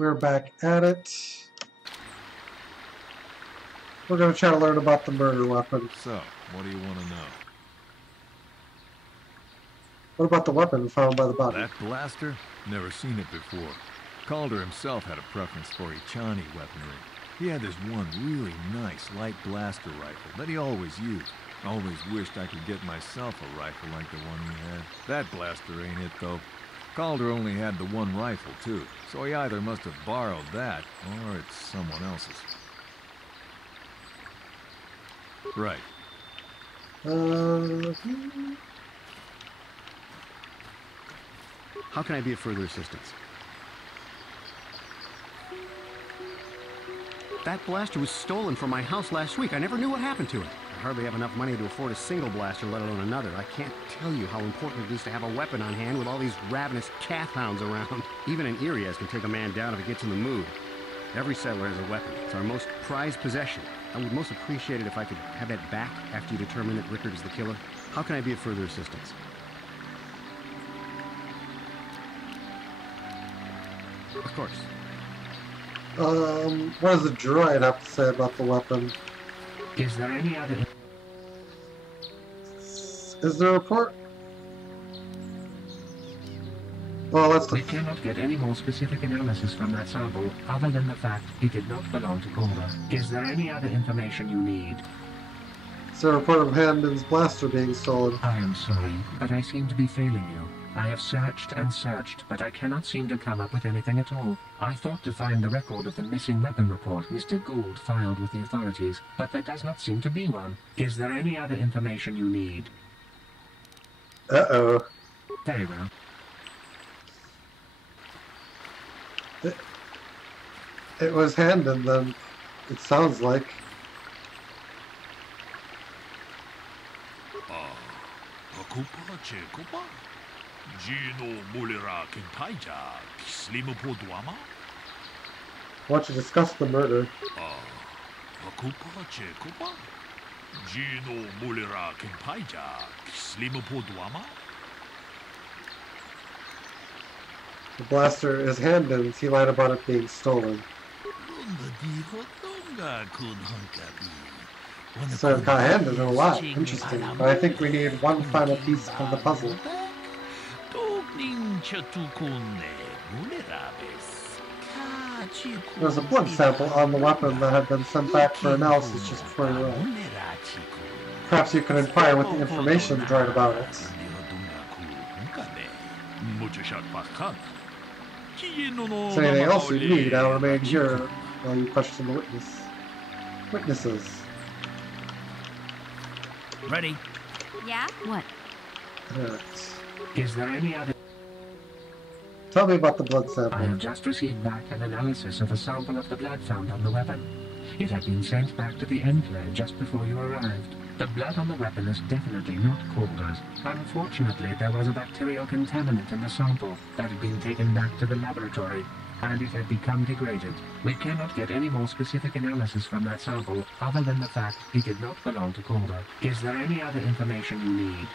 We're back at it. We're going to try to learn about the murder weapon. So, what do you want to know? What about the weapon found by the body? That blaster? Never seen it before. Calder himself had a preference for Juhani weaponry. He had this one really nice light blaster rifle that he always used. Always wished I could get myself a rifle like the one he had. That blaster ain't it, though. Calder only had the one rifle, too, so he either must have borrowed that, or it's someone else's. Right. How can I be of further assistance? That blaster was stolen from my house last week. I never knew what happened to it. I hardly have enough money to afford a single blaster, let alone another. I can't tell you how important it is to have a weapon on hand with all these ravenous cat hounds around. Even an Irias can take a man down if it gets in the mood. Every settler has a weapon. It's our most prized possession. I would most appreciate it if I could have that back after you determine that Rickard is the killer. How can I be of further assistance? Of course. What does the droid have to say about the weapon? Is there any other... Is there a report? Well, let's... We cannot get any more specific analysis from that sample, other than the fact it did not belong to Calder. Is there any other information you need? Is there a report of Handon's blaster being stolen? I am sorry, but I seem to be failing you. I have searched and searched, but I cannot seem to come up with anything at all. I thought to find the record of the missing weapon report Mr. Gould filed with the authorities, but there does not seem to be one. Is there any other information you need? Uh-oh. Very well. It was Handon, then. It sounds like. Want to discuss the murder? The blaster is Handon's. He lied about it being stolen. So I've got Handon a lot. Interesting. But I think we need one final piece of the puzzle. There's a blood sample on the weapon that had been sent back for analysis just before you arrived. Perhaps you can inquire with the information droid about it. Is there anything else you need? I'll remain here while you question the witnesses. Ready? Yeah? What? Alright. Is there any other... Tell me about the blood sample. I have just received back an analysis of a sample of the blood found on the weapon. It had been sent back to the enclave just before you arrived. The blood on the weapon is definitely not Calder's. Unfortunately, there was a bacterial contaminant in the sample that had been taken back to the laboratory, and it had become degraded. We cannot get any more specific analysis from that sample, other than the fact it did not belong to Calder. Is there any other information you need?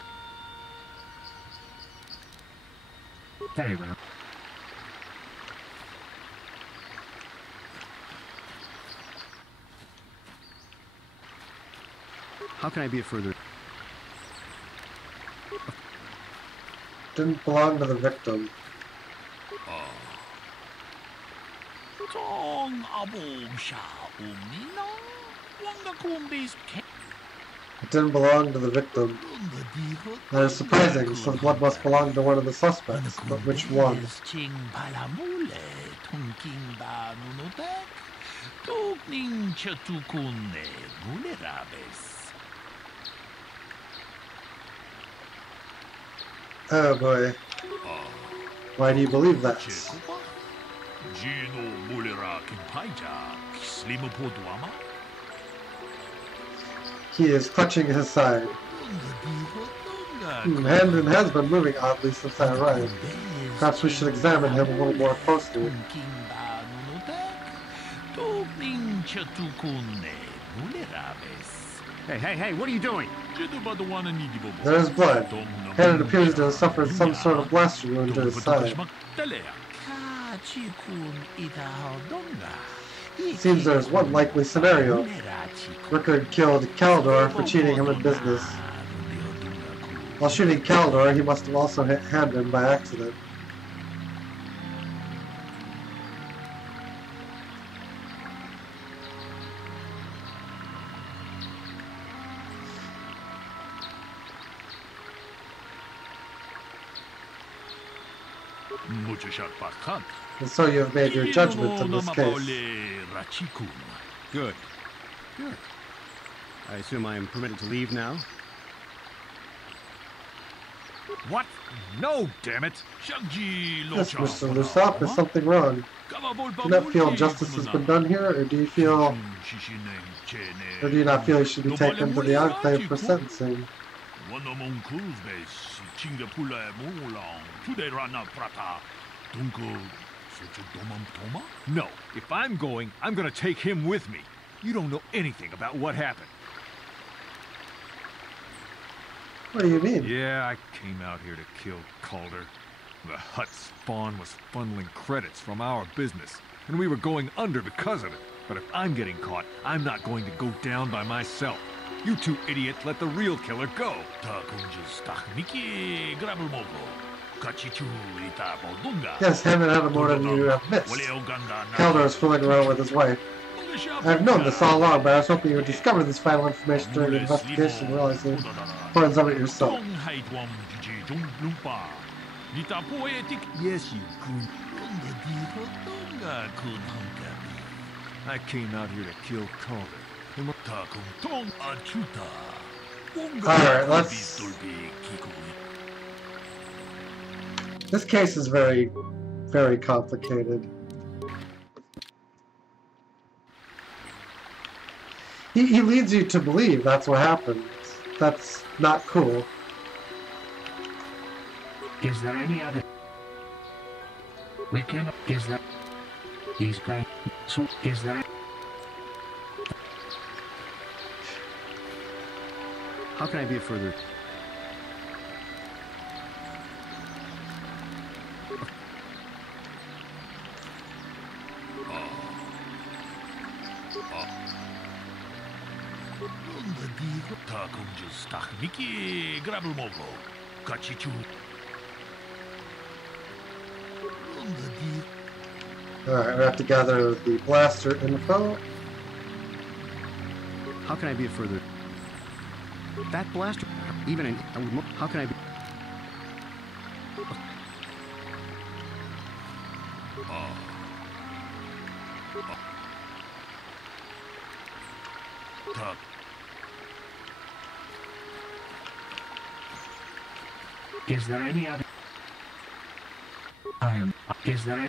Very well. How can I be of further... Didn't belong to the victim. It didn't belong to the victim. That is surprising, so the blood must belong to one of the suspects. But which one? Oh boy. Why do you believe that? He is clutching his side. Handon has been moving oddly since I arrived. Perhaps we should examine him a little more closely. Hey, what are you doing? There is blood. Handon appears to have suffered some sort of blaster wound to his side. Seems there's one likely scenario. Rickard killed Kaldor for cheating him in business. While shooting Kaldor, he must have also hit Hamden by accident. And so you have made your judgment in this case. Good. Good. I assume I am permitted to leave now? What? No, damn it! Yes, Mr. Lusop, is something wrong? Do you not feel justice has been done here, or do you not feel you should be taken to the Enclave for sentencing? No. If I'm going, I'm gonna take him with me. You don't know anything about what happened. What do you mean? Yeah, I came out here to kill Calder. The hut spawn was funneling credits from our business, and we were going under because of it. But if I'm getting caught, I'm not going to go down by myself. You two idiots let the real killer go. Yes, Hammond had more than you have missed. Calder is fooling around with his wife. I've known this all along, but I was hoping you would discover this final information during the investigation and realize the importance of it yourself. Yes, you could. I came out here to kill Calder. Alright, let's... This case is very, very complicated. He leads you to believe that's what happened. That's not cool. Is there any other? We cannot. Is there? He's playing. So is there? How can I be further? Alright, we have to gather the blaster info. How can I be further? That blaster, even in... How can I be... Is there any other? Is there any?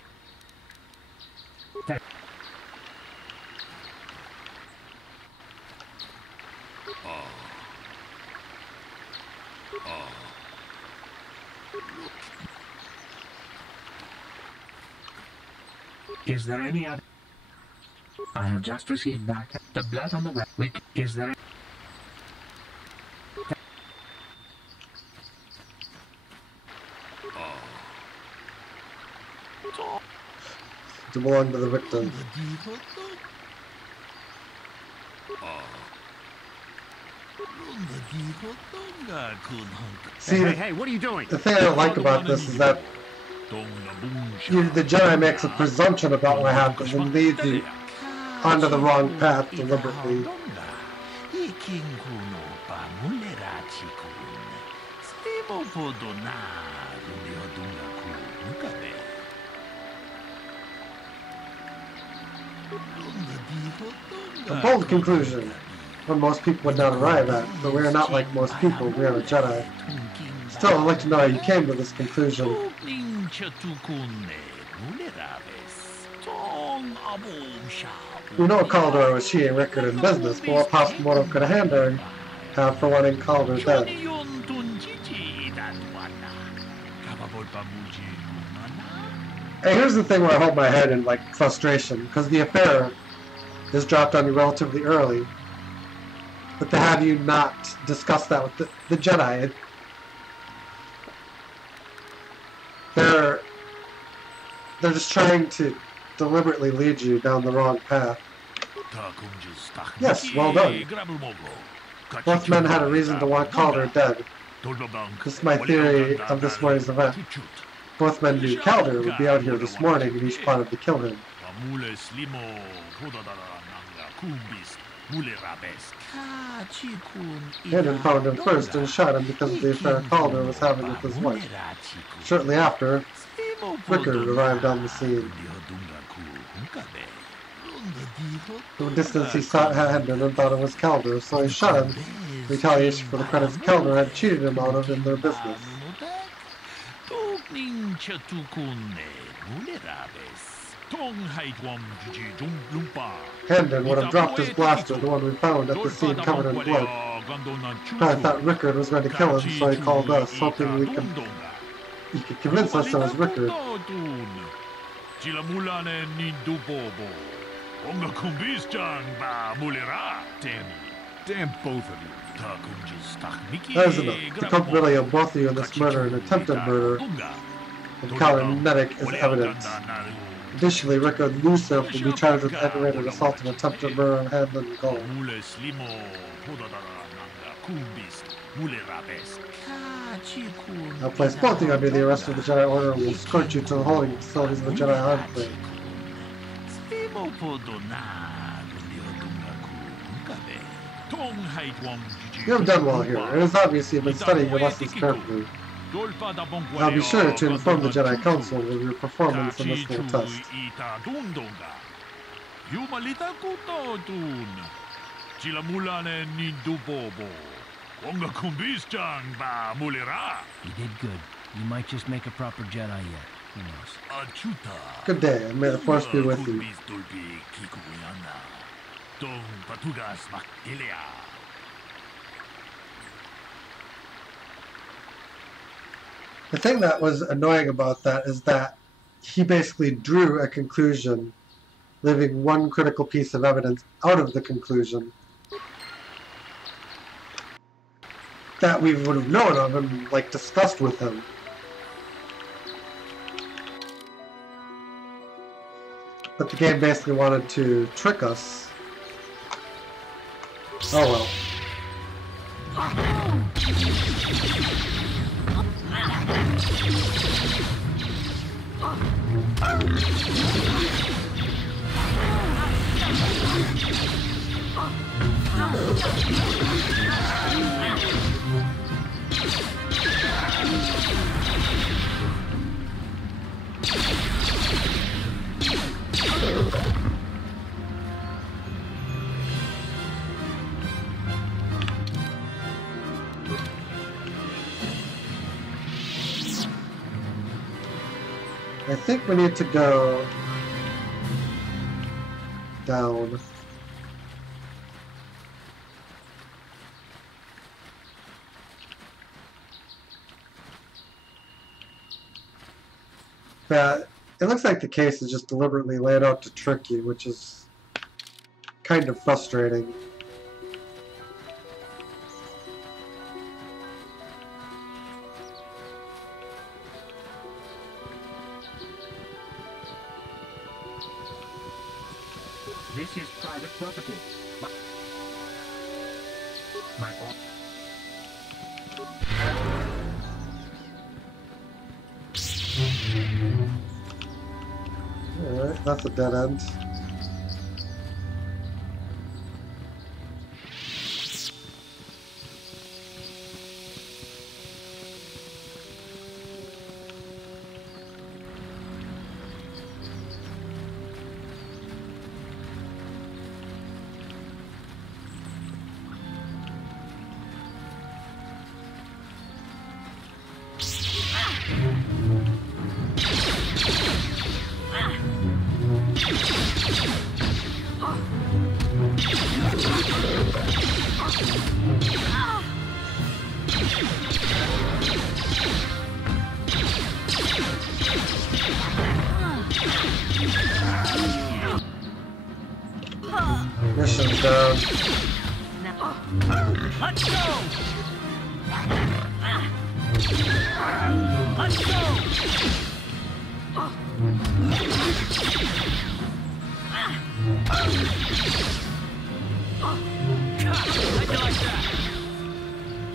Is there any other? I have just received back the blood on the web. Is there? To belong to the victim. See, Hey, what are you doing? the thing I don't like about this is that the Jedi makes a presumption about what happened and leads you onto the wrong path deliberately. A bold conclusion, one most people would not arrive at, but we are not like most people, we are a Jedi. Still, I'd like to know how you came to this conclusion. We know Calder was cheating Rickard in business, but what possible motive could a Hamden have for wanting Calder dead? Hey, here's the thing where I hold my head in, like, frustration, because the affair is dropped on you relatively early. But to have you not discuss that with the Jedi, they're just trying to deliberately lead you down the wrong path. Yes, well done. Both men had a reason to want Calder dead. This is my theory of this morning's event. Both men knew Calder would be out here this morning and each plotted to kill him. Hayden found him first and shot him because of the affair Calder was having with his wife. Shortly after, Rickard arrived on the scene. From a distance he saw Hayden and thought it was Calder, so he shot him in retaliation for the credits Calder had cheated him out of in their business. Hendon would have dropped his blaster, the one we found at the scene covered in blood. I thought Rickard was going to kill him, so he called us, hoping he could convince us it was Rickard. Damn both of you. That is enough. The culpability of both of you in this murder and attempted murder and kinetic is evident. Additionally, Rickard Lucif will be charged with aggravated assault and attempted murder and Handlin and Gull. I'll place both of you under the arrest of the Jedi Order and will escort you to the holding facilities of the Jedi Enclave. You have done well here. It is obvious you have been studying your lessons carefully. I'll be sure to inform the Jedi Council of your performance in this new test. You did good. You might just make a proper Jedi yet. Who knows? Good day, and may the Force be with you. The thing that was annoying about that is that he basically drew a conclusion, leaving one critical piece of evidence out of the conclusion that we would have known of and, like, discussed with him. But the game basically wanted to trick us. Oh well. I think we need to go down. But it looks like the case is just deliberately laid out to trick you, which is kind of frustrating. This is private property. My Alright, that's a dead end. Mission's down. Let's go! Let's go!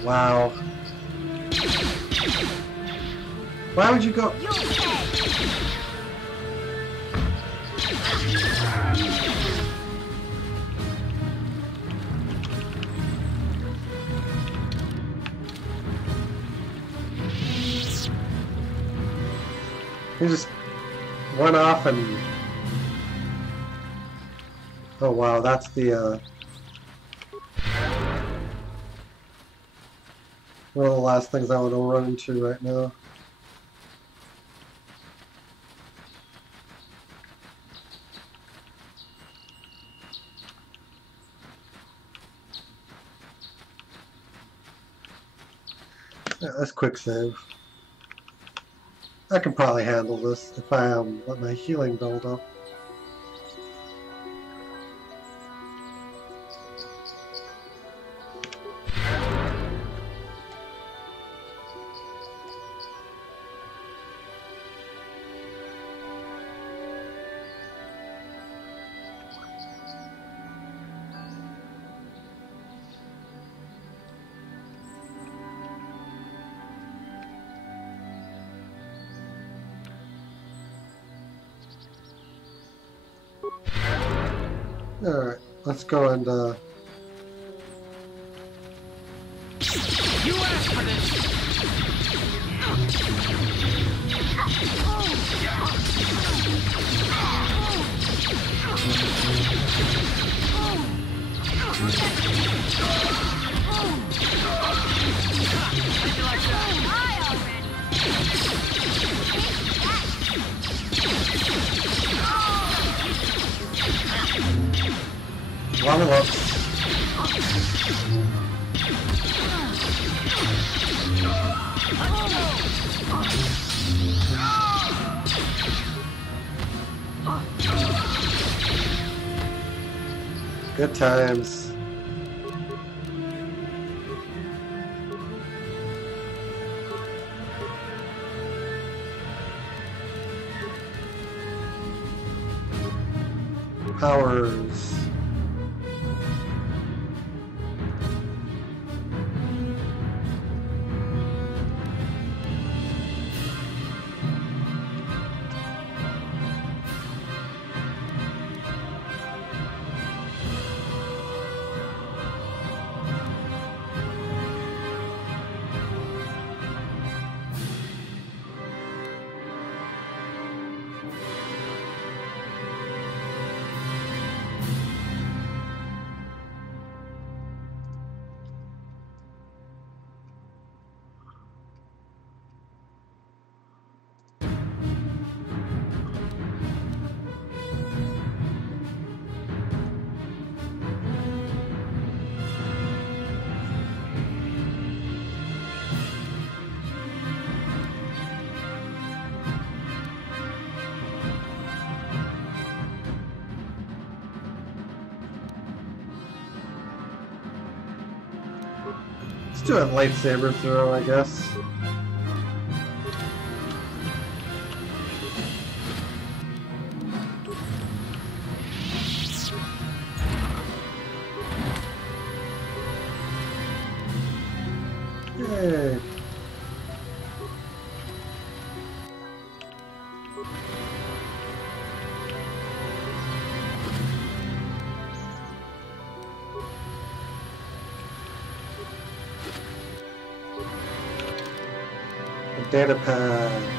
Wow. Why would you go? He just went off and... Oh wow, that's the one of the last things I want to run into right now. Yeah, let's quick save. I can probably handle this if I let my healing build up. Alright, let's go and You asked for this! level up. Good times. Powers. Let's do a lightsaber throw, I guess. Yay! Data pad.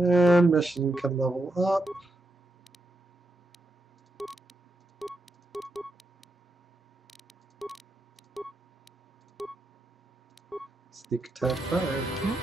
And mission can level up. Sneak attack 5.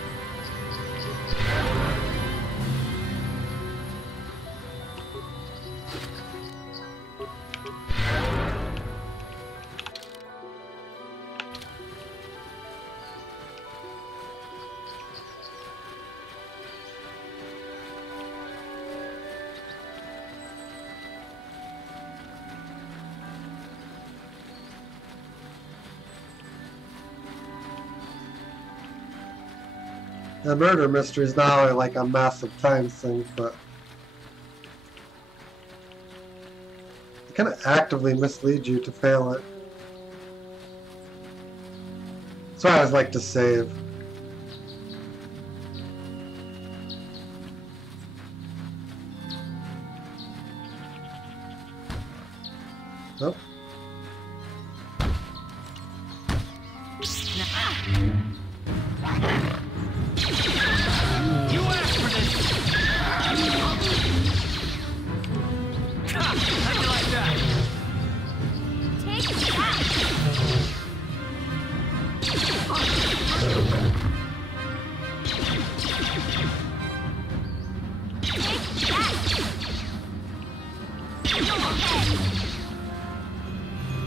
The murder mystery is not only like a massive time sink, but it kind of actively misleads you to fail it. So I always like to save. Nope.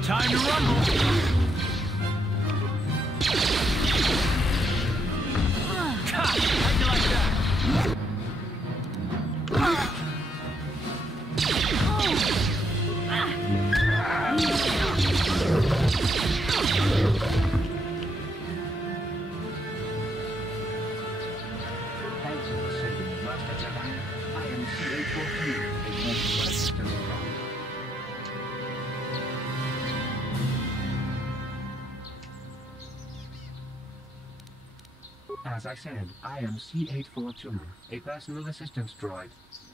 Time to rumble. How'd you like that? Thank you for saving Master Juhani. I am CA-14. As I said, I am C-842, a personal assistance droid.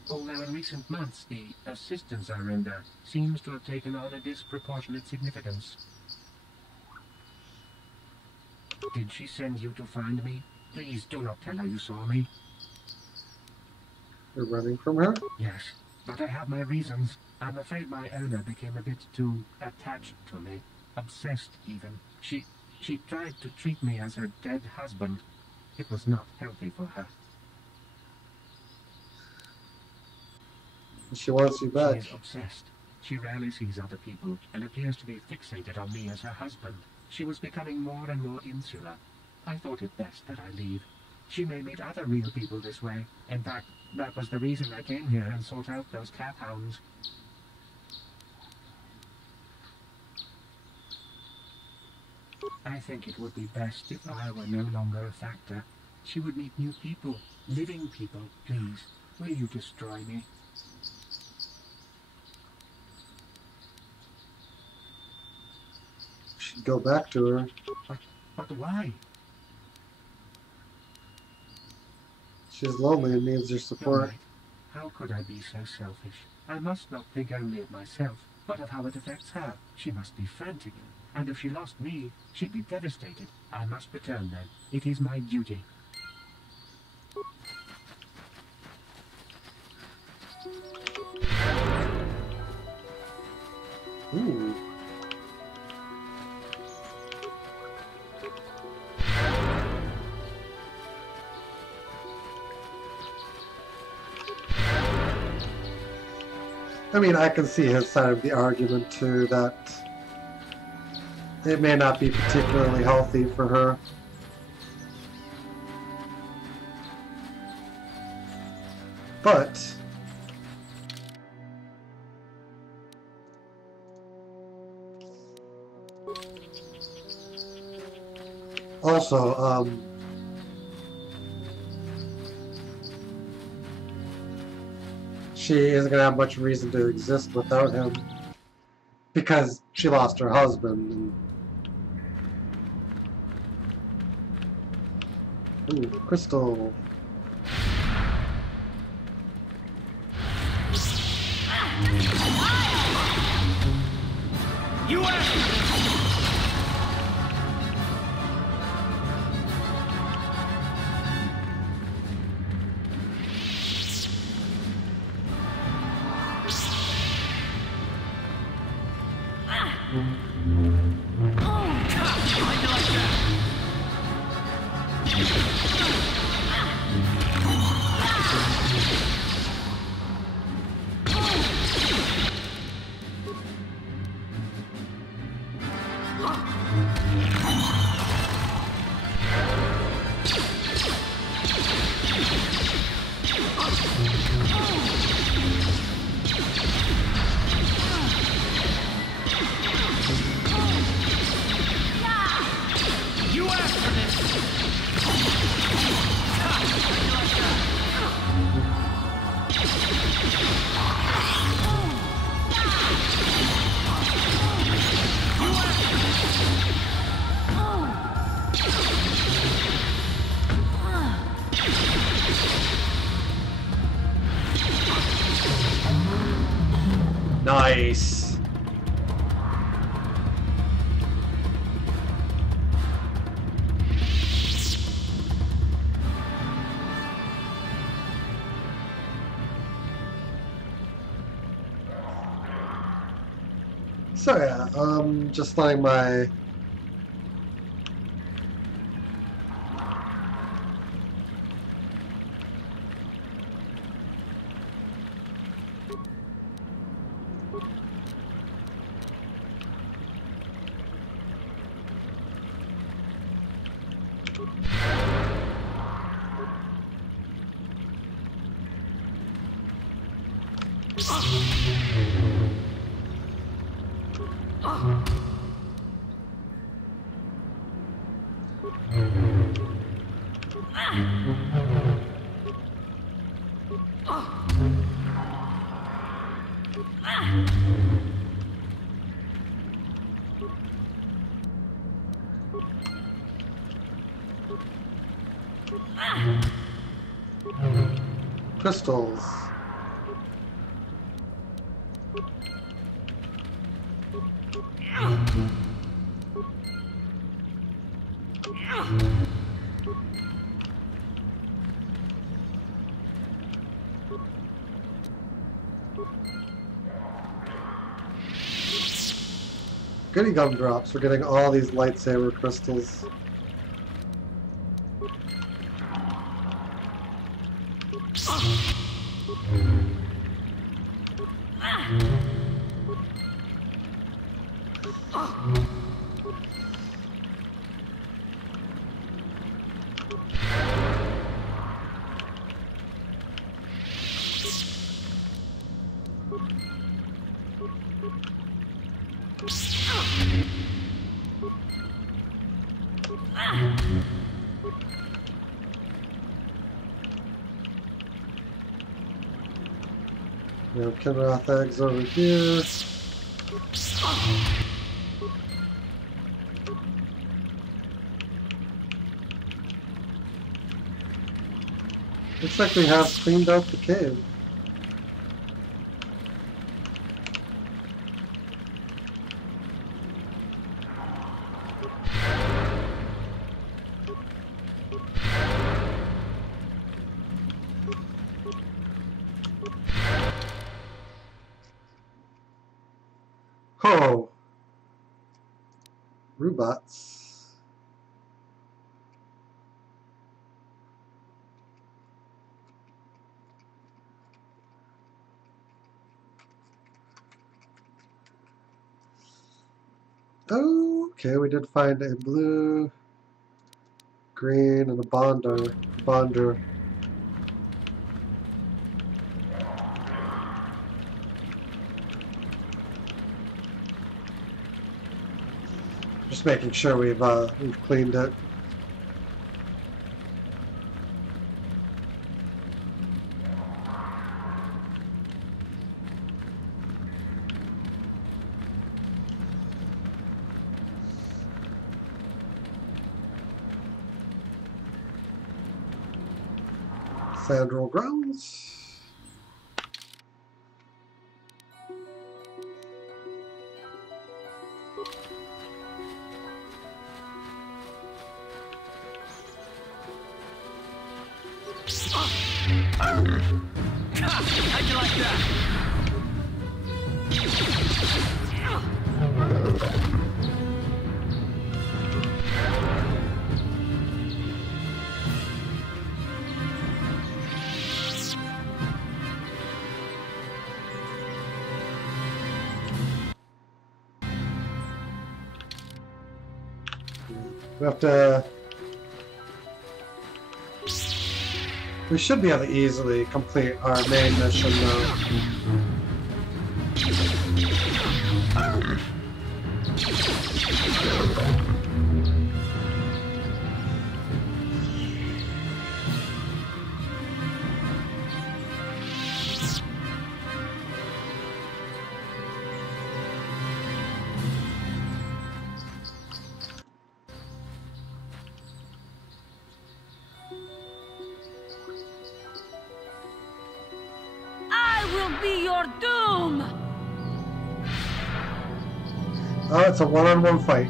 Although in recent months, the assistance I render seems to have taken on a disproportionate significance. Did she send you to find me? Please do not tell her you saw me. You're running from her? Yes, but I have my reasons. I'm afraid my owner became a bit too attached to me. Obsessed, even. She tried to treat me as her dead husband. It was not healthy for her. She wants you back. She is obsessed. She rarely sees other people and appears to be fixated on me as her husband. She was becoming more and more insular. I thought it best that I leave. She may meet other real people this way. In fact, that was the reason I came here and sought out those cat hounds. I think it would be best if I were no longer a factor. She would meet new people, living people. Please, will you destroy me? Should go back to her. But why? She's lonely and needs your You're support. right. How could I be so selfish? I must not think only of myself, but of how it affects her. She must be frantic. And if she lost me, she'd be devastated. I must return then. It is my duty. Ooh. I mean, I can see his side of the argument too, that it may not be particularly healthy for her. But also, she isn't going to have much reason to exist without him because she lost her husband. And... Ooh, crystal. You Nice. So yeah, just letting my crystals. Goody gumdrops. We're getting all these lightsaber crystals. We have Kinrath eggs over here. Looks like we have cleaned out the cave. Oh, robots. Okay, we did find a blue, green, and a bonder. Just making sure we've cleaned it. Sandral grounds. How'd you like that? We have to... We should be able to easily complete our main mission though. Oh, it's a one-on-one fight.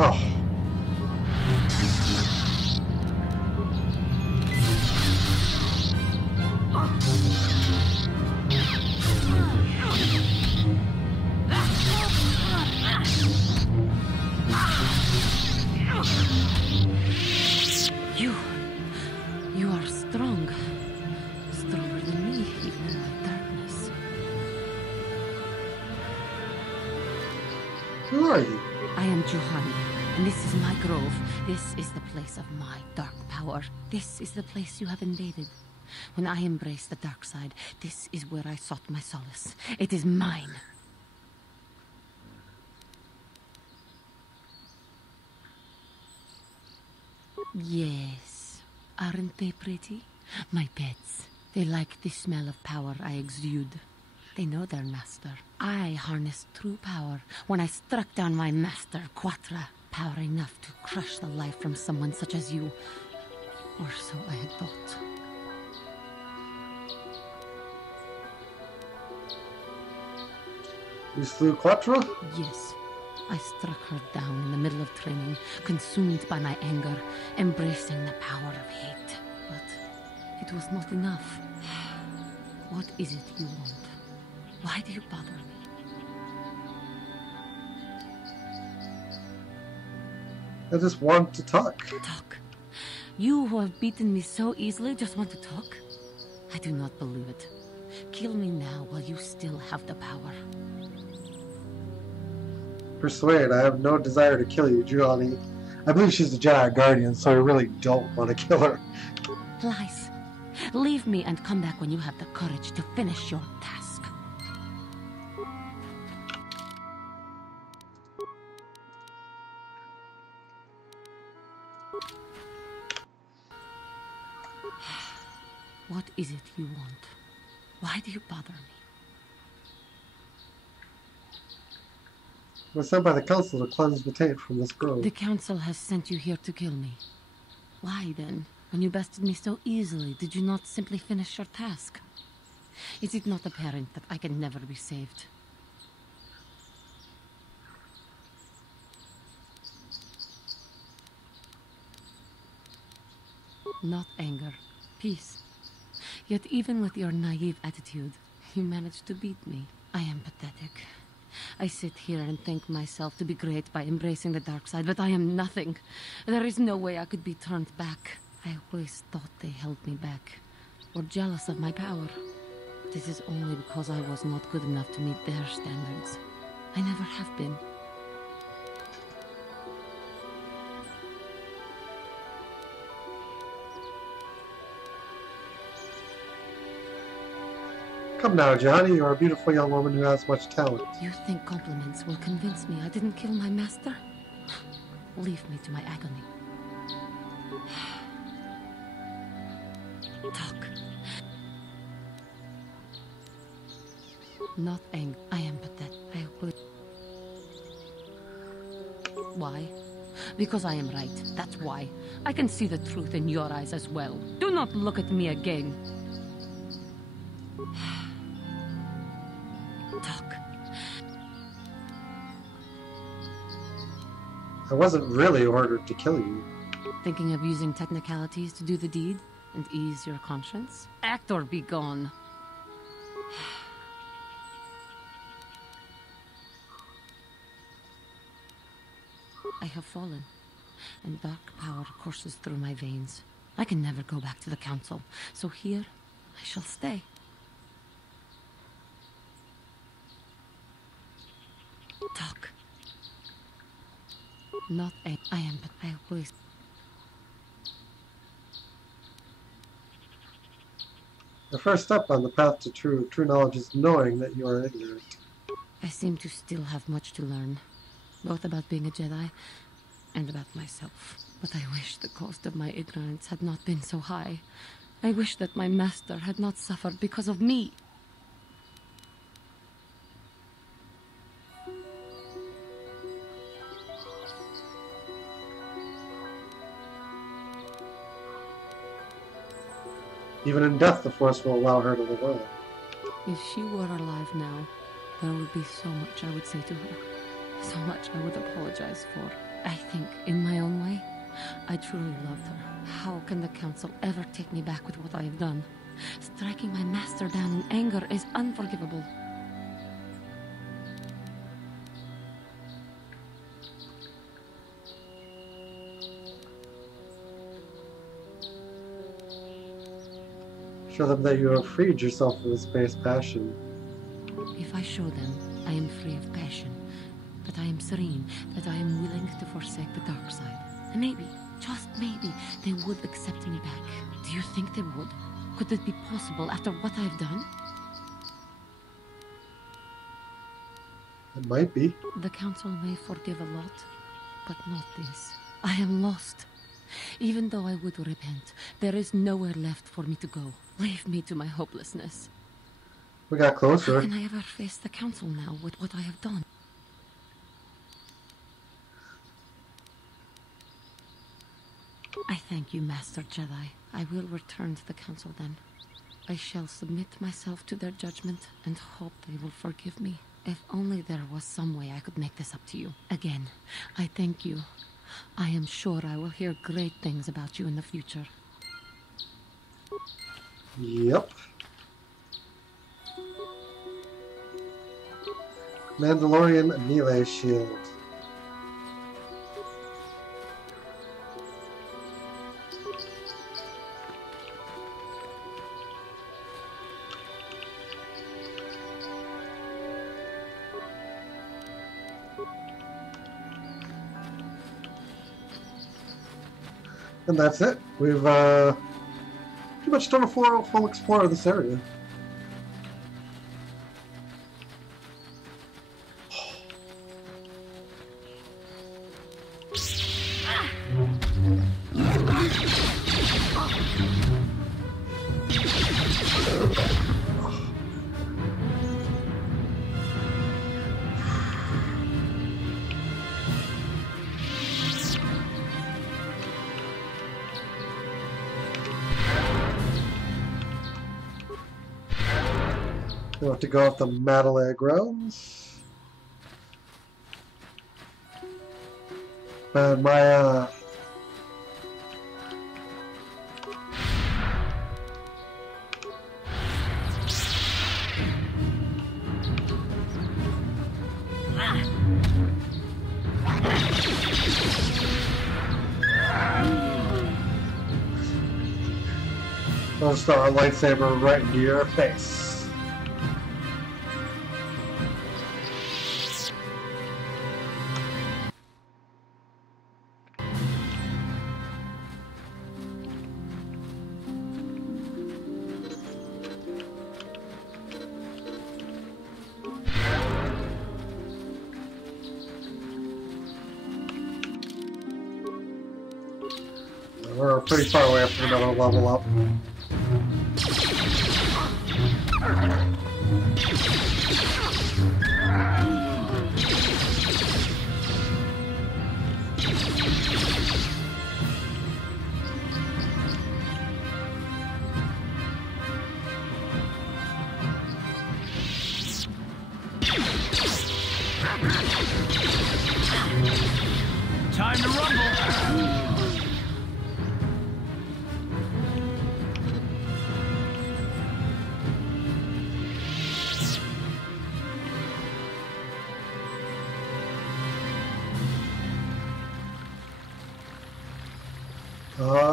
Oh. You are strong. Stronger than me, even in my darkness. Who are you? I am Juhani, and this is my grove. This is the place of my dark power. This is the place you have invaded. When I embraced the dark side, this is where I sought my solace. It is mine. Yes. Aren't they pretty? My pets. They like the smell of power I exude. They know their master. I harnessed true power when I struck down my master, Quatra. Power enough to crush the life from someone such as you. Or so I had thought. You slew Quatra? Yes. I struck her down in the middle of training, consumed by my anger, embracing the power of hate. But it was not enough. What is it you want? Why do you bother me? I just want to talk. Talk? You who have beaten me so easily just want to talk? I do not believe it. Kill me now while you still have the power. Persuade, I have no desire to kill you, Juhani. I believe she's the Jedi Guardian, so I really don't want to kill her. Lies. Leave me and come back when you have the courage to finish your task. What is it you want? Why do you bother me? I was sent by the Council to cleanse the taint from this grove. The Council has sent you here to kill me. Why then? When you bested me so easily, did you not simply finish your task? Is it not apparent that I can never be saved? Not anger, peace. Yet even with your naive attitude, you managed to beat me. I am pathetic. I sit here and think myself to be great by embracing the dark side, but I am nothing. There is no way I could be turned back. I always thought they held me back, or jealous of my power. This is only because I was not good enough to meet their standards. I never have been. Come now, Juhani, you are a beautiful young woman who has much talent. You think compliments will convince me I didn't kill my master? Leave me to my agony. Talk. Not angry. I am pathetic. I would. Why? Because I am right, that's why. I can see the truth in your eyes as well. Do not look at me again. Talk. I wasn't really ordered to kill you. Thinking of using technicalities to do the deed and ease your conscience? Act or be gone. I have fallen, and dark power courses through my veins. I can never go back to the council, so here I shall stay. Talk. Not a... I am, but I always... The first step on the path to true knowledge is knowing that you are ignorant. I seem to still have much to learn, both about being a Jedi and about myself. But I wish the cost of my ignorance had not been so high. I wish that my master had not suffered because of me. Even in death, the Force will allow her to live on. If she were alive now, there would be so much I would say to her. So much I would apologize for. I think, in my own way, I truly loved her. How can the Council ever take me back with what I have done? Striking my master down in anger is unforgivable. Show them that you have freed yourself from this base passion. If I show them I am free of passion, that I am serene, that I am willing to forsake the dark side, and maybe, just maybe, they would accept me back. Do you think they would? Could it be possible after what I've done? It might be. The Council may forgive a lot, but not this. I am lost. Even though I would repent, there is nowhere left for me to go. Leave me to my hopelessness. We got closer. How can I ever face the Council now with what I have done? I thank you, Master Jedi. I will return to the Council then. I shall submit myself to their judgment and hope they will forgive me. If only there was some way I could make this up to you. Again, I thank you. I am sure I will hear great things about you in the future. Yep. Mandalorian melee shield. And that's it. We've pretty much done a full explore of this area. We'll have to go off the Madalay grounds. And my I'll just throw a lightsaber right into your face. We're pretty far away from another level up.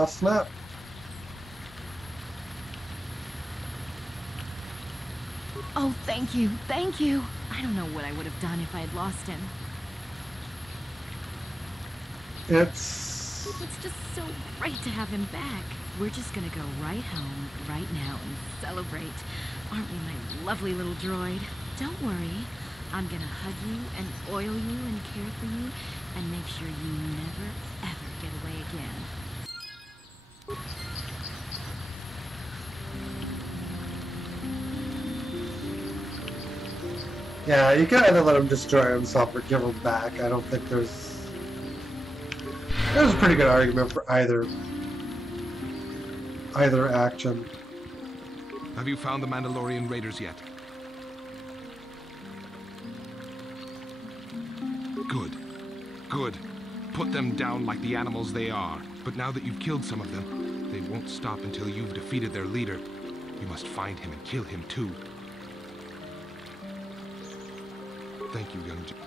Snap. Oh, thank you, thank you. I don't know what I would have done if I had lost him. It's just so great to have him back. We're just gonna go right home, right now, and celebrate. Aren't we, my lovely little droid? Don't worry. I'm gonna hug you and oil you and care for you and make sure you never, ever get away again. Yeah, you can either let him destroy himself or give him back. I don't think there's a pretty good argument for either action. Have you found the Mandalorian raiders yet? Good. Good. Put them down like the animals they are. But now that you've killed some of them, they won't stop until you've defeated their leader. You must find him and kill him too. Thank you, young Jim.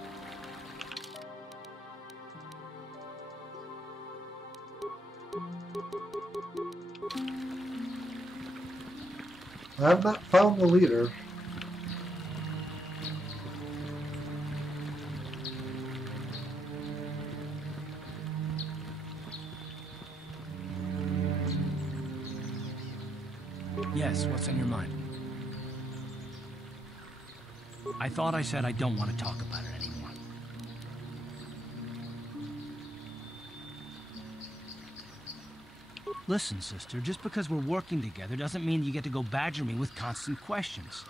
I have not found the leader. Yes, what's on your mind? I thought I said I don't want to talk about it anymore. Listen, sister, just because we're working together doesn't mean you get to go badger me with constant questions.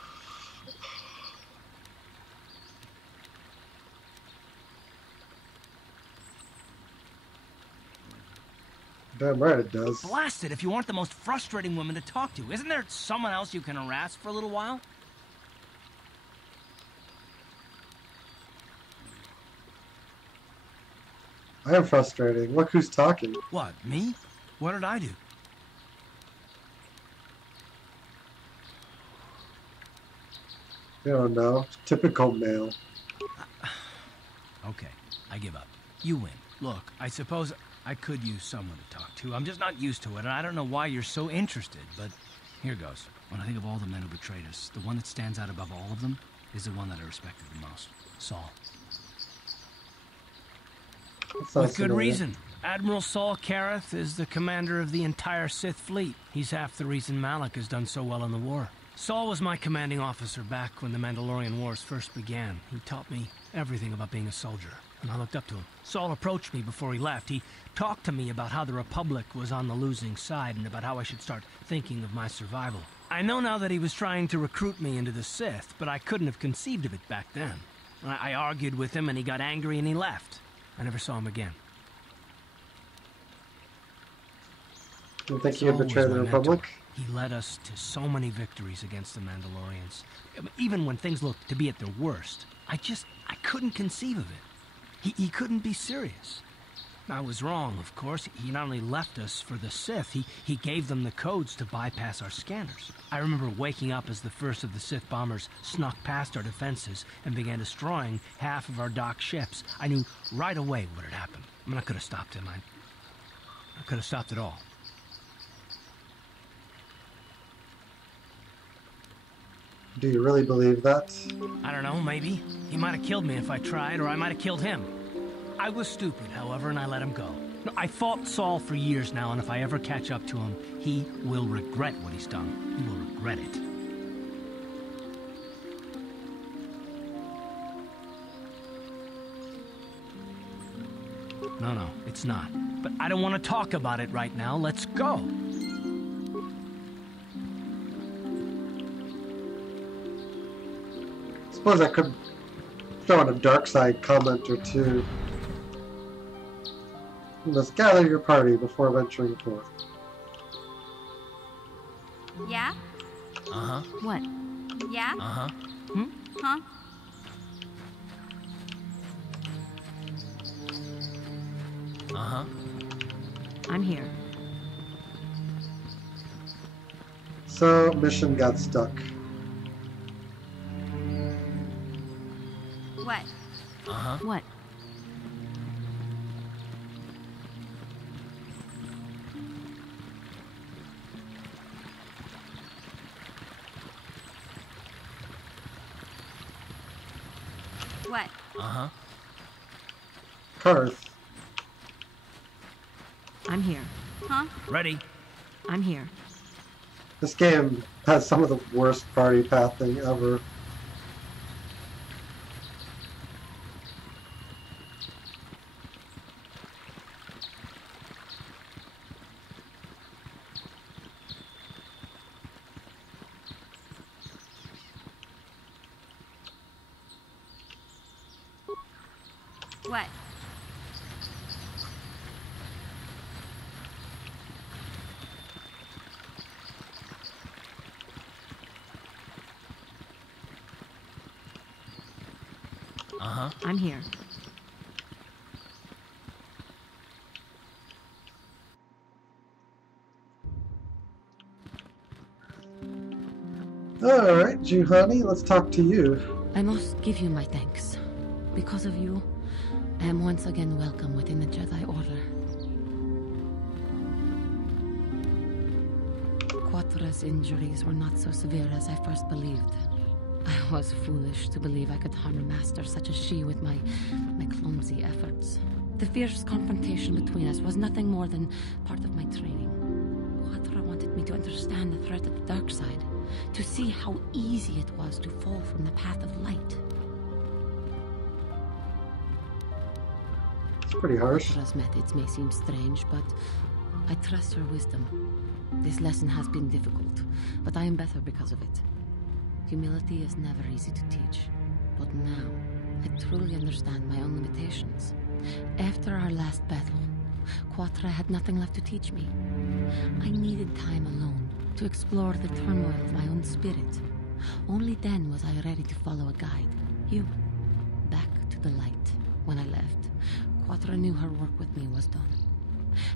Damn right it does. Blast it, if you aren't the most frustrating woman to talk to, isn't there someone else you can harass for a little while? I am frustrating. Look who's talking. What, me? What did I do? I don't know. Typical male. Okay, I give up. You win. Look, I suppose I could use someone to talk to. I'm just not used to it, and I don't know why you're so interested, but here goes. When I think of all the men who betrayed us, the one that stands out above all of them is the one that I respected the most. Saul. With good reason. Admiral Saul Kareth is the commander of the entire Sith fleet. He's half the reason Malak has done so well in the war. Saul was my commanding officer back when the Mandalorian Wars first began. He taught me everything about being a soldier, and I looked up to him. Saul approached me before he left. He talked to me about how the Republic was on the losing side and about how I should start thinking of my survival. I know now that he was trying to recruit me into the Sith, but I couldn't have conceived of it back then. I argued with him, and he got angry and he left. I never saw him again. You think he had betrayed the Republic? He led us to so many victories against the Mandalorians. Even when things looked to be at their worst, I couldn't conceive of it. He couldn't be serious. I was wrong, of course. He not only left us for the Sith, he gave them the codes to bypass our scanners. I remember waking up as the first of the Sith bombers snuck past our defenses and began destroying half of our docked ships. I knew right away what had happened. I mean, I could have stopped him. I could have stopped it all. Do you really believe that? I don't know, maybe. He might have killed me if I tried, or I might have killed him. I was stupid, however, and I let him go. No, I fought Saul for years now, and if I ever catch up to him, he will regret what he's done. He will regret it. No, it's not. But I don't want to talk about it right now. Let's go. I suppose I could throw in a dark side comment or two. You must gather your party before venturing forth. Yeah? Uh-huh. What? Yeah? Uh-huh. Huh? Uh-huh. I'm here. So, mission got stuck. What? Uh-huh. What? What? Uh-huh. Karth. I'm here. Huh? Ready. I'm here. This game has some of the worst party pathing ever. What? Uh-huh. I'm here. Alright, Juhani, let's talk to you. I must give you my thanks. Because of you, I am once again welcome within the Jedi Order. Quatra's injuries were not so severe as I first believed. I was foolish to believe I could harm a master such as she with my clumsy efforts. The fierce confrontation between us was nothing more than part of my training. Quatra wanted me to understand the threat of the dark side, to see how easy it was to fall from the path of light. It's pretty harsh. Quatra's methods may seem strange, but I trust her wisdom. This lesson has been difficult, but I am better because of it. Humility is never easy to teach, but now I truly understand my own limitations. After our last battle, Quatra had nothing left to teach me. I needed time alone to explore the turmoil of my own spirit. Only then was I ready to follow a guide. You. Back to the light. When I left, Quatra knew her work with me was done.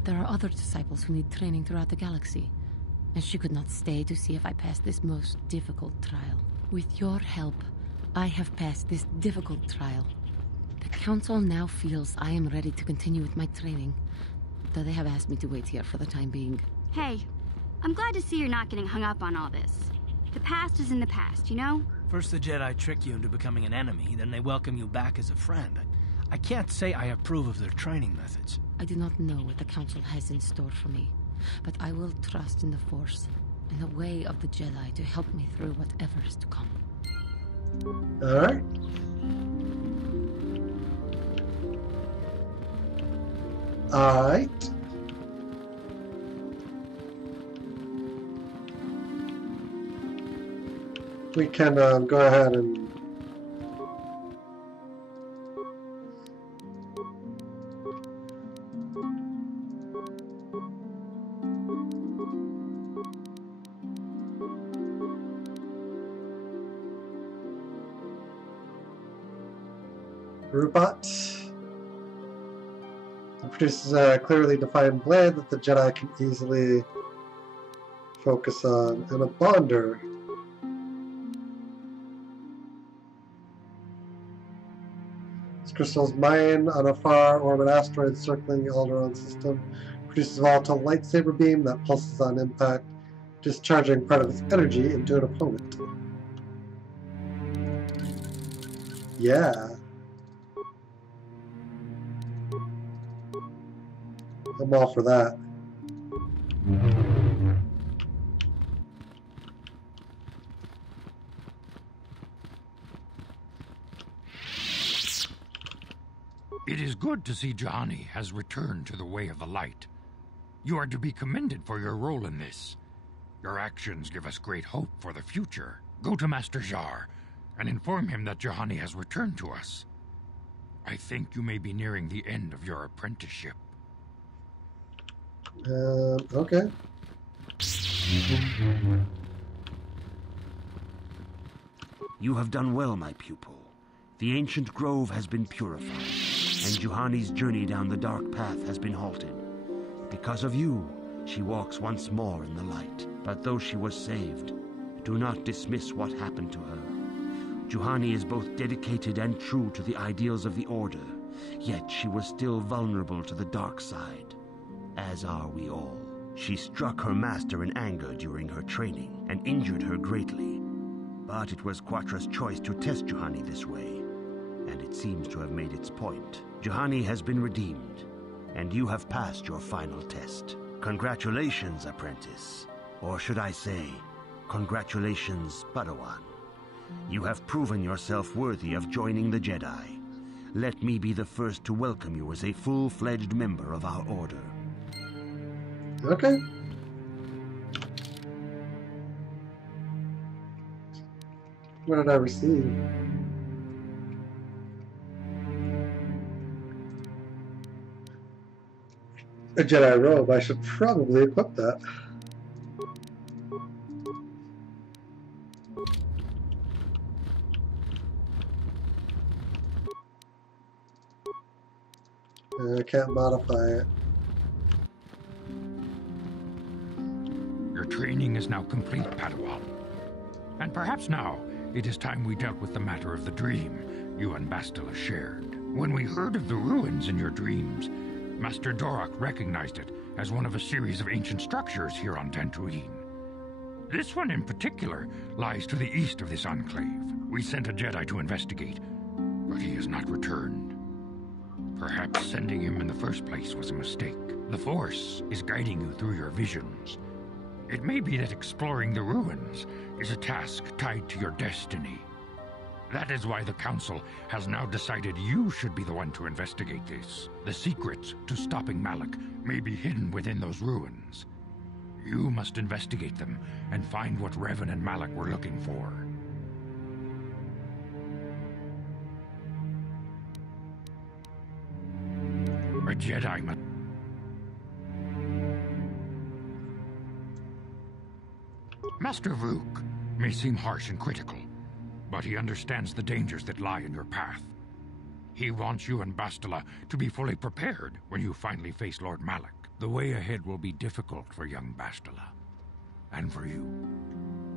There are other disciples who need training throughout the galaxy, and she could not stay to see if I passed this most difficult trial. With your help, I have passed this difficult trial. The Council now feels I am ready to continue with my training, though they have asked me to wait here for the time being. Hey, I'm glad to see you're not getting hung up on all this. The past is in the past, you know? First the Jedi trick you into becoming an enemy, then they welcome you back as a friend. I can't say I approve of their training methods. I do not know what the Council has in store for me, but I will trust in the Force and the way of the Jedi to help me through whatever is to come. Alright. Alright. We can go ahead and Robot. It produces a clearly defined blade that the Jedi can easily focus on, and a bonder. This crystal's mine on a far orbit asteroid circling the Alderaan system. Produces a volatile lightsaber beam that pulses on impact, discharging part of its energy into an opponent. Yeah. I'm all for that. It is good to see Juhani has returned to the way of the light. You are to be commended for your role in this. Your actions give us great hope for the future. Go to Master Jar and inform him that Juhani has returned to us. I think you may be nearing the end of your apprenticeship. Okay. You have done well, my pupil. The ancient grove has been purified. and Juhani's journey down the dark path has been halted. Because of you, she walks once more in the light. But though she was saved, do not dismiss what happened to her. Juhani is both dedicated and true to the ideals of the Order, yet she was still vulnerable to the dark side, as are we all. She struck her master in anger during her training and injured her greatly. But it was Quatra's choice to test Juhani this way, and it seems to have made its point. Juhani has been redeemed, and you have passed your final test. Congratulations, apprentice. Or should I say, congratulations, Padawan. You have proven yourself worthy of joining the Jedi. Let me be the first to welcome you as a full-fledged member of our Order. Okay. What did I receive? A Jedi robe. I should probably equip that. I can't modify it. Your training is now complete, Padawan. And perhaps now, it is time we dealt with the matter of the dream you and Bastila shared. When we heard of the ruins in your dreams, Master Dorak recognized it as one of a series of ancient structures here on Dantooine. This one in particular lies to the east of this enclave. We sent a Jedi to investigate, but he has not returned. Perhaps sending him in the first place was a mistake. The Force is guiding you through your visions. It may be that exploring the ruins is a task tied to your destiny. That is why the Council has now decided you should be the one to investigate this. The secrets to stopping Malak may be hidden within those ruins. You must investigate them and find what Revan and Malak were looking for. A Jedi must... Master Vuk may seem harsh and critical, but he understands the dangers that lie in your path. He wants you and Bastila to be fully prepared when you finally face Lord Malak. The way ahead will be difficult for young Bastila, and for you.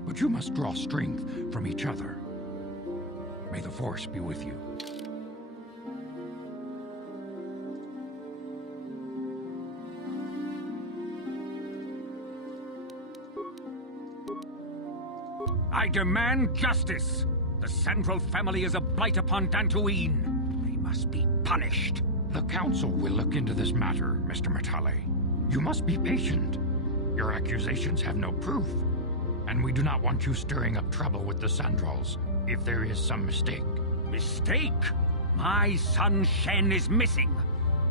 But you must draw strength from each other. May the Force be with you. I demand justice! The Sandral family is a blight upon Dantooine. They must be punished. The Council will look into this matter, Mr. Matale. You must be patient. Your accusations have no proof, and we do not want you stirring up trouble with the Sandrals if there is some mistake. Mistake? My son Shen is missing.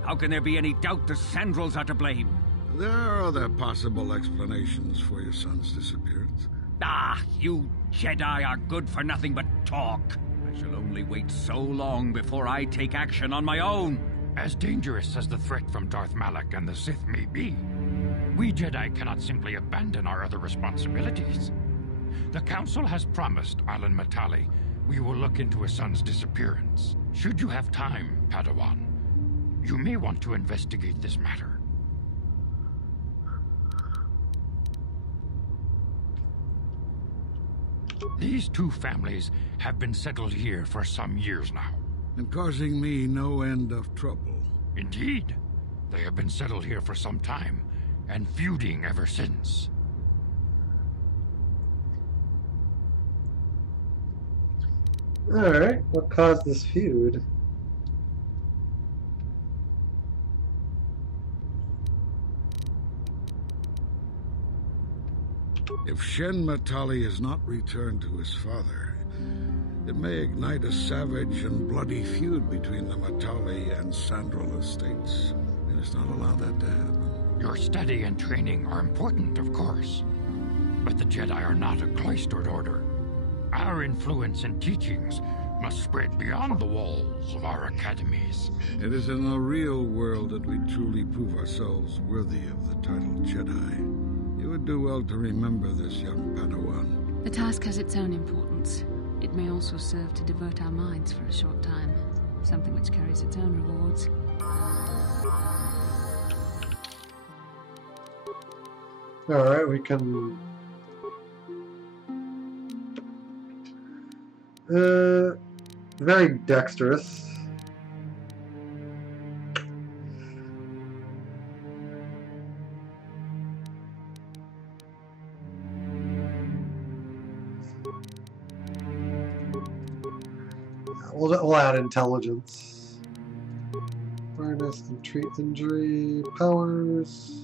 How can there be any doubt the Sandrals are to blame? There are other possible explanations for your son's disappearance. Ah, you Jedi are good for nothing but talk. I shall only wait so long before I take action on my own. As dangerous as the threat from Darth Malak and the Sith may be, we Jedi cannot simply abandon our other responsibilities. The Council has promised Alan Matale we will look into his son's disappearance. Should you have time, Padawan, you may want to investigate this matter. These two families have been settled here for some years now. And causing me no end of trouble. Indeed. They have been settled here for some time, and feuding ever since. Alright, what caused this feud? If Shen Matale is not returned to his father, it may ignite a savage and bloody feud between the Matale and Sandral estates. We must not allow that to happen. Your study and training are important, of course. But the Jedi are not a cloistered order. Our influence and teachings must spread beyond the walls of our academies. It is in the real world that we truly prove ourselves worthy of the title Jedi. You would do well to remember this, young Padawan. The task has its own importance. It may also serve to divert our minds for a short time. something which carries its own rewards. Alright, we can... very dexterous. We'll add intelligence. Awareness and treat injury. Powers.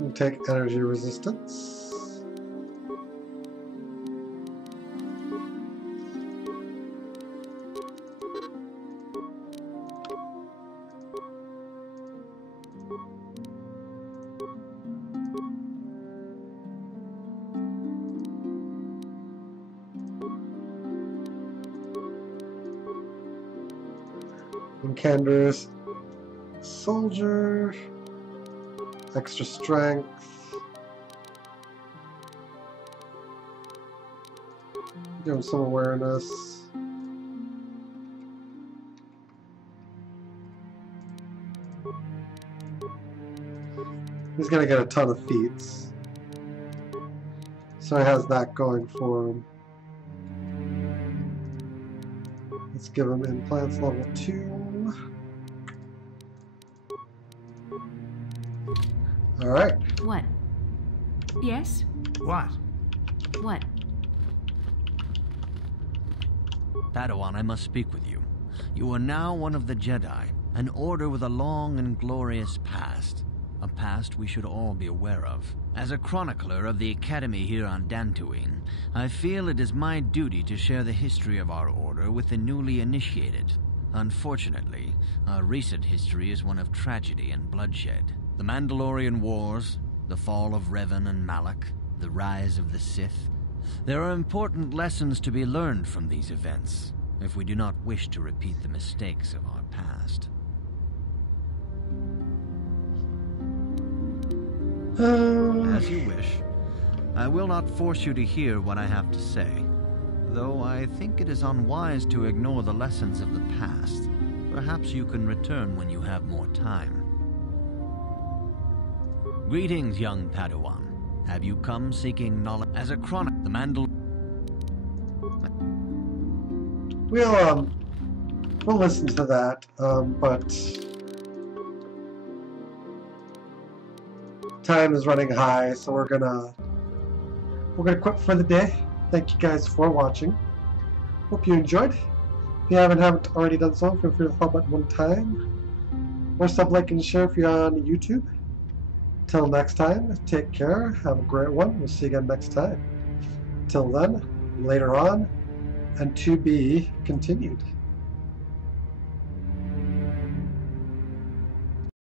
We'll take energy resistance. Cander's soldier, extra strength, give him some awareness. He's gonna get a ton of feats, so he has that going for him. Let's give him implants level 2. Alright. What? Yes? What? What? Padawan, I must speak with you. You are now one of the Jedi, an order with a long and glorious past. A past we should all be aware of. As a chronicler of the Academy here on Dantooine, I feel it is my duty to share the history of our order with the newly initiated. Unfortunately, our recent history is one of tragedy and bloodshed. The Mandalorian Wars, the fall of Revan and Malak, the rise of the Sith. There are important lessons to be learned from these events, if we do not wish to repeat the mistakes of our past. As you wish. I will not force you to hear what I have to say, though I think it is unwise to ignore the lessons of the past. Perhaps you can return when you have more time. Greetings, young Padawan. Have you come seeking knowledge as a chronic? The We'll listen to that, but time is running high, so we're gonna quit for the day. Thank you guys for watching. Hope you enjoyed. If you haven't already done so, feel free to thumb button one time, or sub, like, and share if you're on YouTube. Till next time, take care, have a great one, we'll see you again next time. Till then, later on, and to be continued.